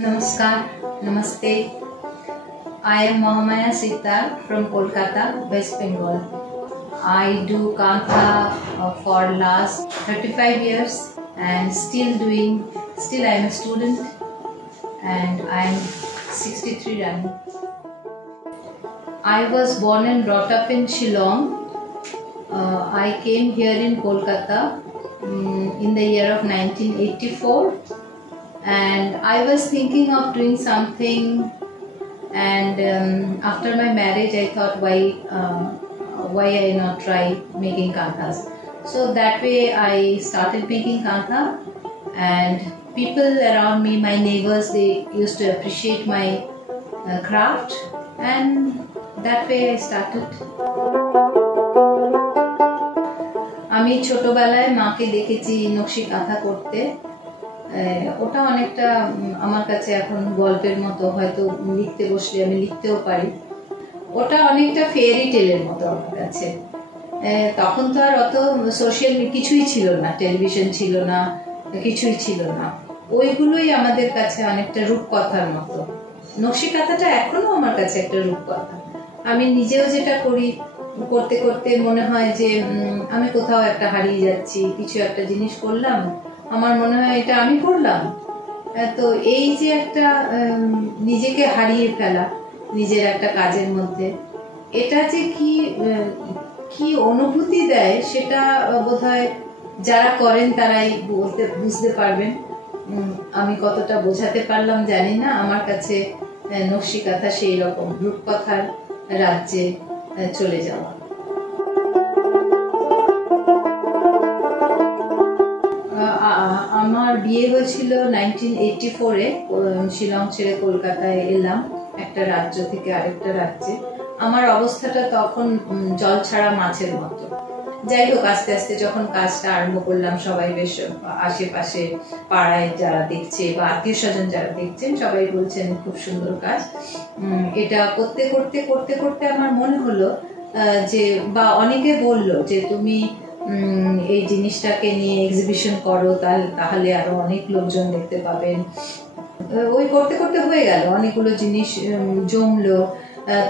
Namaskar, Namaste. I am Mahamaya Sittar from Kolkata, West Bengal. I do Kantha for last 35 years and still I am a student and I am 63 running. I was born and brought up in Shillong. I came here in Kolkata in the year of 1984. And I was thinking of doing something, and after my marriage I thought why I not try making kanthas. So that way I started making kantha, and people around me, my neighbors, they used to appreciate my craft, and that way I started. আমি ছোটবেলায় মাকে দেখেছি নকশি কাঁথা করতে। ওটা অনেকটা আমার কাছে এখন গল্পের মতো, হয়তো লিখতে বসলে আমি লিখতেও পারি। ওটা অনেকটা ফেয়ারি টেলের মতো আমার কাছে। তখন তো আর অত সোশ্যাল কিছুই ছিল না, টেলিভিশন ছিল না, কিছুই ছিল না। ওইগুলোই আমাদের কাছে অনেকটা রূপকথার মতো। নকশি কাঁথাটা এখনো আমার কাছে একটা রূপকথা। আমি নিজেও যেটা করি, করতে করতে মনে হয় যে আমি কোথাও একটা হারিয়ে যাচ্ছি, কিছু একটা জিনিস করলাম, আমার মনে হয় এটা আমি করলাম। তো এই যে একটা নিজেকে হারিয়ে ফেলা নিজের একটা কাজের মধ্যে, এটা যে কি অনুভূতি দেয় সেটা বোধহয় যারা করেন তারাই বুঝতে পারবেন। আমি কতটা বোঝাতে পারলাম জানি না। আমার কাছে নকশি কাঁথা সেই রকম রূপকথার রাজ্যে চলে যাওয়া। আমার বিয়ে হয়েছিল 1984-এ। শিলং ছেড়ে কলকাতায় এলাম একটা রাজ্য থেকে আরেকটা রাজ্যে। আমার অবস্থাটা তখন জল ছাড়া মাছের মতো। যাই হোক, আস্তে আস্তে যখন কাজটা আরম্ভ করলাম, সবাই বেশ আশেপাশে পাড়ায় যারা দেখছে বা আত্মীয় স্বজন যারা দেখছেন সবাই বলছেন খুব সুন্দর কাজ। এটা করতে করতে করতে করতে আমার মনে হলো যে, বা অনেকে বললো যে তুমি এই জিনিসটাকে নিয়ে এক্সিবিশন করো, তাহলে আরো অনেক লোকজন দেখতে পাবেন। ওই করতে করতে হয়ে গেল, অনেকগুলো জিনিস জমলো।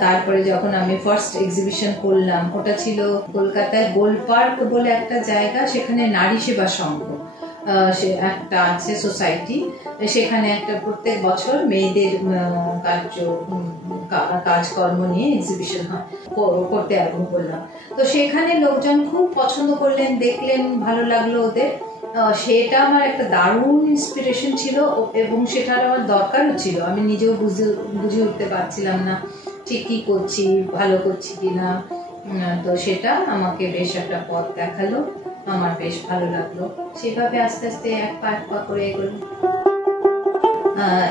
তারপরে যখন আমি ফার্স্ট এক্সিবিশন করলাম, ওটা ছিল কলকাতায় গোল পার্ক বলে একটা জায়গা, সেখানে নারী সেবা সংঘ সে একটা আছে সোসাইটি, সেখানে একটা প্রত্যেক বছর মেয়েদের কাজকর্ম নিয়ে এক্সিবিশন হয়, করতে আরম্ভ করলাম। তো সেখানে লোকজন খুব পছন্দ করলেন, দেখলেন, ভালো লাগলো ওদের। সেটা আমার একটা দারুণ ইন্সপিরেশন ছিল এবং সেটার আমার দরকারও ছিল। আমি নিজেও বুঝে উঠতে পারছিলাম না ঠিক কি করছি, ভালো করছি কিনা। তো সেটা আমাকে বেশ একটা পথ দেখালো, আমার বেশ ভালো লাগলো। সেভাবে আস্তে আস্তে এক পা করে এগোলো।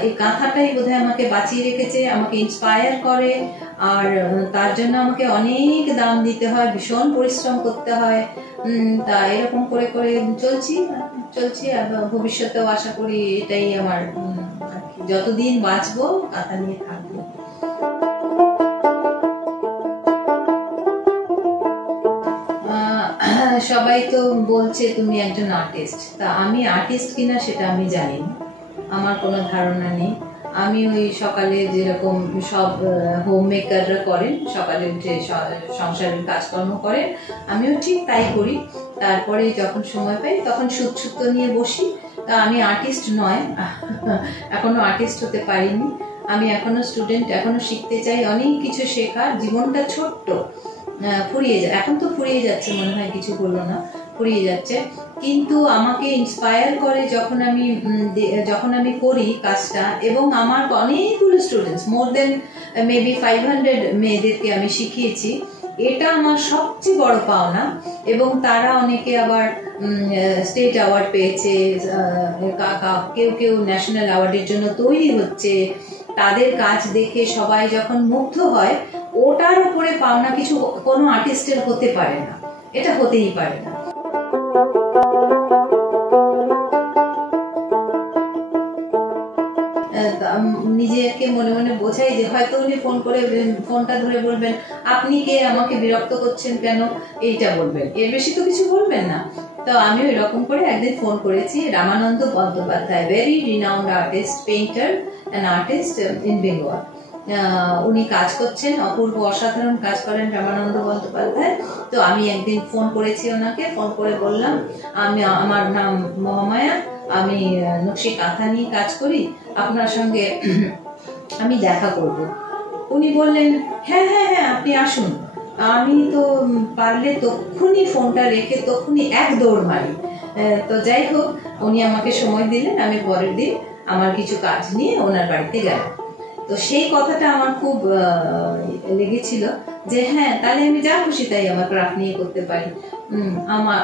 এই কাঁথাটাই বোধহয় আমাকে বাঁচিয়ে রেখেছে, আমাকে ইন্সপায়ার করে। আর তার জন্য আমাকে অনেক দাম দিতে হয়, ভীষণ পরিশ্রম করতে হয়। তা এরকম করে করে চলছি আর ভবিষ্যতেও আশা করি এটাই আমার, যতদিন বাঁচবো কাঁথা নিয়ে থাকবো। সবাই তো বলছে তুমি একজন আর্টিস্ট। তা আমি আর্টিস্ট কিনা সেটা আমি জানি না, আমার কোনো ধারণা নেই। আমি ওই সকালে যেরকম সব হোম মেকাররা করেন, সকালে উঠে সংসারের কাজকর্ম করেন, আমিও ঠিক তাই করি। তারপরে যখন সময় পাই তখন সুতো নিয়ে বসি। তা আমি আর্টিস্ট নয়, এখনো আর্টিস্ট হতে পারিনি। আমি এখনো স্টুডেন্ট, এখনো শিখতে চাই, অনেক কিছু শেখার। জীবনটা ছোট্ট, ফুরিয়ে যায়, এখন তো ফুরিয়ে যাচ্ছে, মনে হয় কিছু বললো না, ফুরিয়ে যাচ্ছে। কিন্তু আমাকে ইন্সপায়ার করে যখন আমি করি কাজটা, এবং আমার অনেকগুলো স্টুডেন্টস, মোর দেন মেবি 500 মেয়েদেরকে আমি শিখিয়েছি। এটা আমার সবচেয়ে বড় পাওনা। এবং তারা অনেকে আবার স্টেট অ্যাওয়ার্ড পেয়েছে, কেউ ন্যাশনাল অ্যাওয়ার্ডের জন্য তৈরি হচ্ছে। তাদের কাজ দেখে সবাই যখন মুগ্ধ হয়, ওটার উপরে পাওনা কিছু কোনো আর্টিস্টের হতে পারে না, এটা হতেই পারে না। নিজেকে মনে মনে বোঝাই যে হয়তো উনি ফোনটা ধরে বলবেন, আপনি কে, আমাকে বিরক্ত করছেন কেন, এইটা বলবেন, এর বেশি তো কিছু বলবেন না। তো আমি ওই রকম করে একদিন ফোন করেছি Ramananda Bandyopadhyay, very renowned artist, painter and artist in Bengal. উনি কাজ করছেন, অপূর্ব অসাধারণ কাজ করেন রামানন্দ বন্দ্যোপাধ্যায়। তো আমি একদিন ফোন করেছি ওনাকে, ফোন করে বললাম আমার নাম মহামায়া, আমি নকশি কাঁথা নিয়ে কাজ করি, আপনার সঙ্গে আমি দেখা করব। উনি বললেন হ্যাঁ হ্যাঁ হ্যাঁ আপনি আসুন। আমি তো পারলে তক্ষুনি ফোনটা রেখে তক্ষুনি এক দৌড় মারি। তো যাই হোক, উনি আমাকে সময় দিলেন, আমি পরের দিন আমার কিছু কাজ নিয়ে ওনার বাড়িতে গেলাম। তো সেই কথাটা আমার খুব লেগেছিল যে হ্যাঁ, তাহলে আমি যা খুশি তাই আমার ক্রাফট নিয়ে করতে পারি,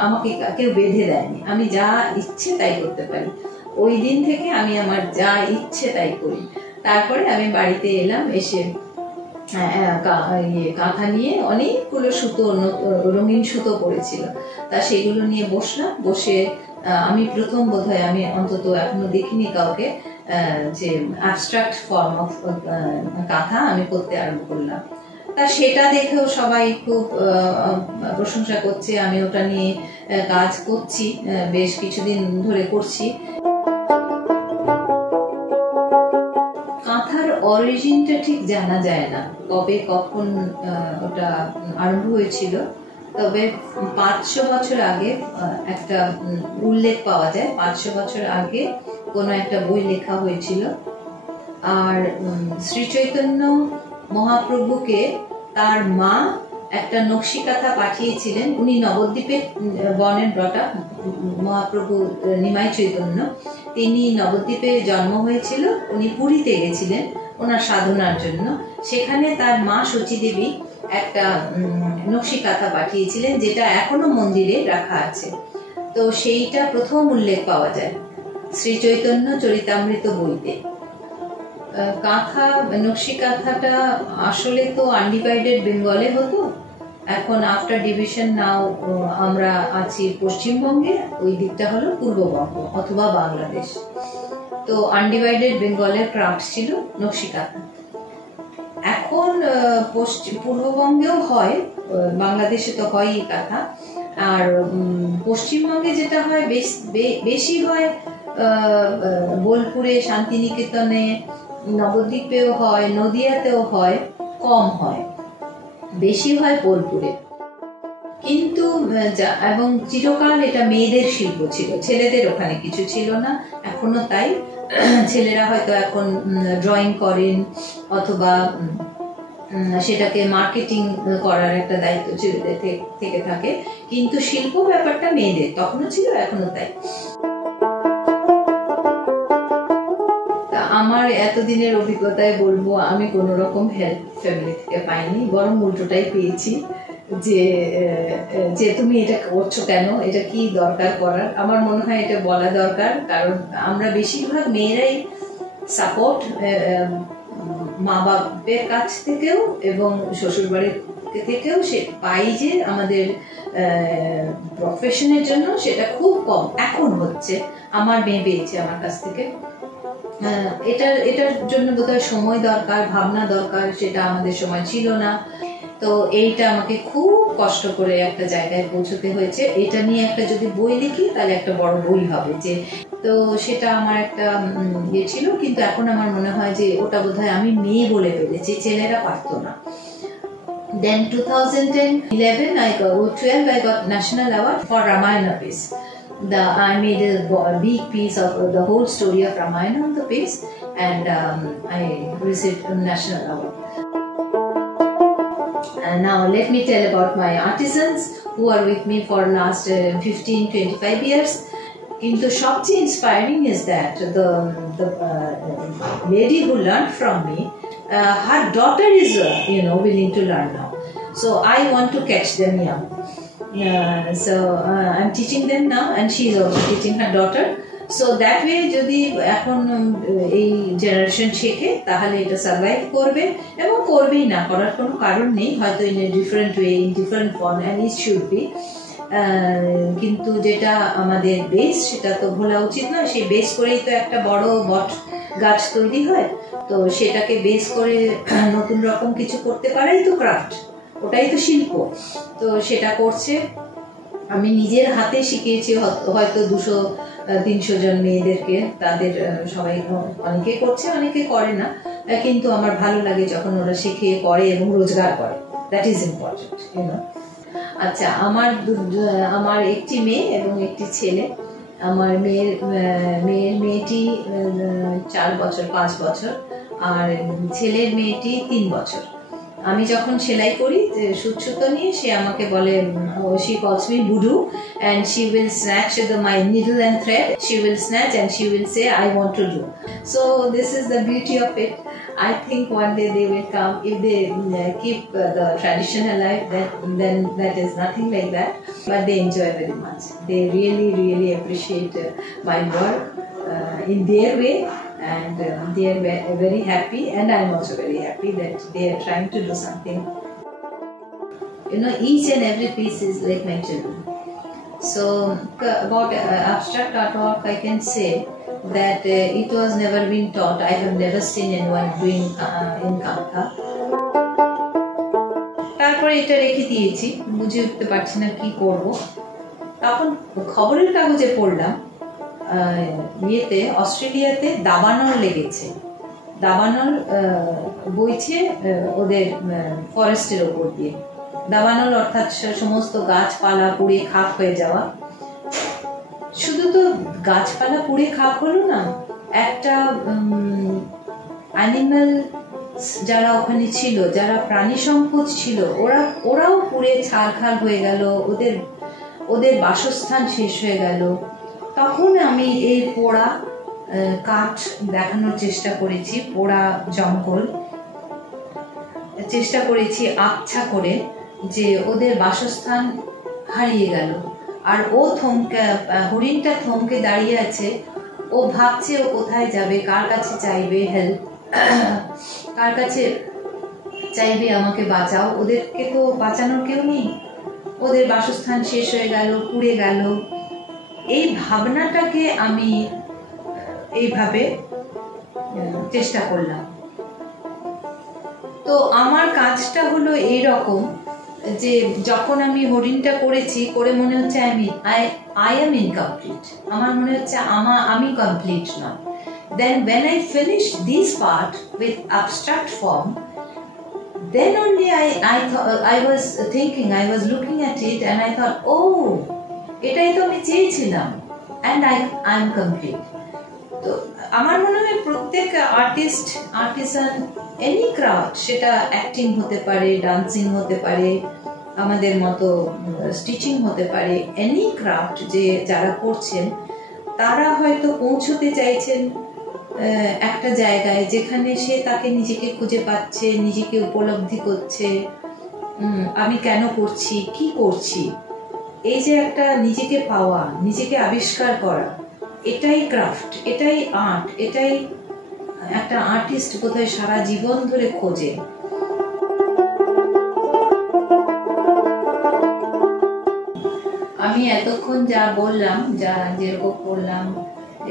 আমাকে কেউ বেঁধে দেয়নি, আমি যা ইচ্ছে তাই করতে পারি। ওই দিন থেকে আমি আমার যা ইচ্ছে তাই করি। তারপরে আমি বাড়িতে এলাম, এসে কাঁথা নিয়ে অনেকগুলো সুতো, রঙিন সুতো পড়েছিল, তা সেগুলো নিয়ে বসলাম। বসে আমি প্রথম বোধহয়, আমি অন্তত এখনো দেখিনি কাউকে, যে অ্যাবস্ট্রাক্ট ফর্ম অফ কাঁথা আমি করতে আরম্ভ করলাম। তা সেটা দেখেও সবাই খুব প্রশংসা করছে, আমি ওটা নিয়ে কাজ করছি, বেশ কিছুদিন ধরে করছি। কাঁথার অরিজিনটা ঠিক জানা যায় না, কবে কখন ওটা আরম্ভ হয়েছিল, তবে 500 বছর আগে একটা উল্লেখ পাওয়া যায়। 500 বছর আগে কোনো একটা বই লেখা হয়েছিল, আর শ্রী চৈতন্য মহাপ্রভুকে তার মা একটা নকশি কাঁথা পাঠিয়েছিলেন। উনি নবদ্বীপে born brought up, Mahaprabhu Nimai Chaitanya, তিনি নবদ্বীপে জন্ম হয়েছিল, উনি পুরীতে গেছিলেন ওনার সাধনার জন্য। সেখানে তার মা সচী দেবী একটা নকশি কাঁথা পাঠিয়েছিলেন, যেটা এখনো মন্দিরে রাখা আছে। তো সেইটা প্রথম উল্লেখ পাওয়া যায় শ্রী চৈতন্য চরিতামৃত বইতে। কাঁথা, নকশি কাঁথাটা আসলে তো আনডিভাইডেড বেঙ্গলে হতো, এখন আফটার ডিভিশন নাও আমরা আছি পশ্চিমবঙ্গে, ওই দিকটা হলো পূর্ববঙ্গ অথবা বাংলাদেশ। তো আনডিভাইডেড বেঙ্গলের ক্রাফট ছিল নকশি কাঁথা। এখন পূর্ববঙ্গেও হয়, বাংলাদেশে তো হয়ই কাঁথা, আর পশ্চিমবঙ্গে যেটা হয় বেশি হয় বোলপুরে, শান্তিনিকেতনে, নবদ্বীপেও হয়, নদিয়াতেও হয়, কম হয়, বেশি হয় বোলপুরে। কিন্তু এবং চিরকাল এটা মেয়েদের শিল্প ছিল, ছেলেদের ওখানে কিছু ছিল না, এখনো তাই। ছেলেরা হয়তো এখন ড্রয়িং করেন অথবা সেটাকে মার্কেটিং করার একটা দায়িত্ব ছেলেদের থেকে থাকে, কিন্তু শিল্প ব্যাপারটা মেয়েদের তখনও ছিল, এখনো তাই। আমার এতদিনের অভিজ্ঞতায় বলবো, আমি কোনো রকম হেল্প ফ্যামিলি থেকে পাইনি, বরং উল্টোটাই পেয়েছি, যে তুমি এটা করছো কেন, এটা কি দরকার করার। আমার মনে হয় এটা বলা দরকার, কারণ আমরা বেশিরভাগ মেয়েরাই সাপোর্ট মা বাপের কাছ থেকেও এবং শ্বশুরবাড়ির থেকেও সে পাই, যে আমাদের প্রফেশনের জন্য সেটা খুব কম এখন হচ্ছে। আমার মেয়ে পেয়েছে আমার কাছ থেকে, এটার জন্য বোধহয় সময় দরকার, ভাবনা দরকার, সেটা আমাদের সময় ছিল না। তো এইটা আমাকে খুব কষ্ট করে একটা জায়গায় পৌঁছতে হয়েছে। এটা নিয়ে একটা যদি বই লিখি তাহলে একটা বড় বই হবে, যে তো সেটা আমার একটা ইয়ে ছিল। কিন্তু এখন আমার মনে হয় যে ওটা বোধহয় আমি মেয়ে বলে ফেলেছি, ছেলেরা পারতো না। Then 2011 I got National Award for Ramayana piece. I made a big piece of the whole story of Ramayana on the piece, and I received a National Award. And now let me tell about my artisans who are with me for last 15-25 years. Kintu সবচেয়ে inspiring is that the lady who learned from me, her daughter is willing to learn now. So I want to catch them young. So I'm teaching them now, and she is also teaching her daughter. So that way যদি এখন এই generation শেখে তাহলে এটা survive করবে, এবং করবেই, না করার কোনো কারণ নেই, হয়তো in a different way, in different form, and it should be. কিন্তু যেটা আমাদের বেস সেটা তো ভোলা উচিত নয়। সেই বেস করেই তো একটা বড় বট গাছ তৈরি হয়। তো সেটাকে বেস করে নতুন রকম কিছু করতে পারাই তো ক্রাফট, ওটাই তো শিল্প। তো সেটা করছে, আমি নিজের হাতে শিখিয়েছি হয়তো 200-300 জন মেয়েদেরকে। তাদের সবাই, অনেকে করছে অনেকে করে না, কিন্তু আমার ভালো লাগে যখন ওরা শিখে করে এবং রোজগার করে। That is important, you know. আচ্ছা, আমার একটি মেয়ে এবং একটি ছেলে। আমার মেয়েটি 4 বছর 5 বছর, আর ছেলের মেয়েটি 3 বছর। আমি যখন সেলাই করি সুতো নিয়ে, সে আমাকে বলে, she calls me Budu, and she will snatch my needle and thread. She will snatch and she will say, I want to do. So this is the beauty of it. I think one day they will come. If they keep the tradition alive, then that is nothing like that. But they enjoy very much. They really, really appreciate my work in their way. And they are very happy, and I'm also very happy that they are trying to do something. You know, each and every piece is like my children. So about abstract artwork, I can say that it was never been taught. I have never seen anyone doing in Kantha. তারপরে এটা রেখে দিয়েছি, বুঝে উঠতে পারছি না কি করব। তখন খবরের কাগজে পড়লাম অস্ট্রেলিয়াতে দাবানল লেগেছে। দাবানল বইছে ওদের ফরেস্টের ওপর দিয়ে। দাবানল অর্থাৎ সমস্ত গাছপালা পুড়ে খাক হয়ে যাওয়া। শুধু তো গাছপালা পুড়ে খাক হলো না, একটা অ্যানিম্যাল যারা ওখানে ছিল, যারা প্রাণী সম্পদ ছিল, ওরাও পুড়ে ছারখার হয়ে গেল, ওদের বাসস্থান শেষ হয়ে গেল। তখন আমি এই পোড়া কাঠ দেখানোর চেষ্টা করেছি, পোড়া জঙ্গল চেষ্টা করেছি আবছা করে, যে ওদের বাসস্থান হারিয়ে গেল। আর হরিণটা থমকে দাঁড়িয়ে আছে, ও ভাবছে ও কোথায় যাবে, কার কাছে চাইবে হেল্প, কার কাছে চাইবে আমাকে বাঁচাও। ওদেরকে তো বাঁচানোর কেউ নেই, ওদের বাসস্থান শেষ হয়ে গেল, পুড়ে গেল। এই ভাবনাটাকে আমি এইভাবে চেষ্টা করলাম। তো আমার কাজটা হলো এইরকম, যে যখন আমি হরিণটা করেছি, করে মনে হচ্ছে আই এম ইনকমপ্লিট, আমার মনে হচ্ছে আমি কমপ্লিট না। Then when I finished this part with abstract form, then only I was thinking, I was looking at it and I thought, oh, এটাই তো আমি চেয়েছিলাম, and I am complete. তো আমার মনে হয় প্রত্যেক আর্টিসান, এনি ক্রাফট, সেটা অ্যাক্টিং হতে পারে, ডান্সিং হতে পারে, আমাদের মতো স্টিচিং হতে পারে, এনি ক্রাফট যারা করছেন, তারা হয়তো পৌঁছতে চাইছেন একটা জায়গায় যেখানে সে তাকে নিজেকে খুঁজে পাচ্ছে, নিজেকে উপলব্ধি করছে, আমি কেন করছি, কি করছি। এই যে একটা নিজেকে পাওয়া, নিজেকে আবিষ্কার করা, এটাই ক্রাফট, এটাই আর্ট, এটাই একটা আর্টিস্ট বোধহয় সারা জীবন ধরে খোঁজে। আমি এতক্ষণ যা বললাম, যেরকম বললাম,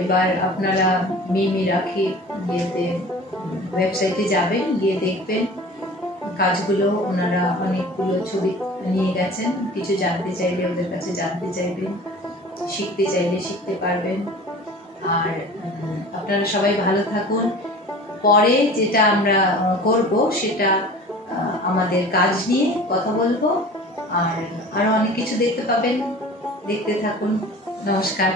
এবার আপনারা মিমি রাখি ওয়েবসাইটে যাবেন, গিয়ে দেখবেন কাজগুলো। ওনারা অনেকগুলো ছবি নিয়ে গেছেন, কিছু জানতে চাইলে ওদের কাছে জানতে চাইবেন, শিখতে চাইলে শিখতে পারবেন। আর আপনারা সবাই ভালো থাকুন। পরে যেটা আমরা করব সেটা আমাদের কাজ নিয়ে কথা বলবো, আর আরো অনেক কিছু দেখতে পাবেন। দেখতে থাকুন। নমস্কার।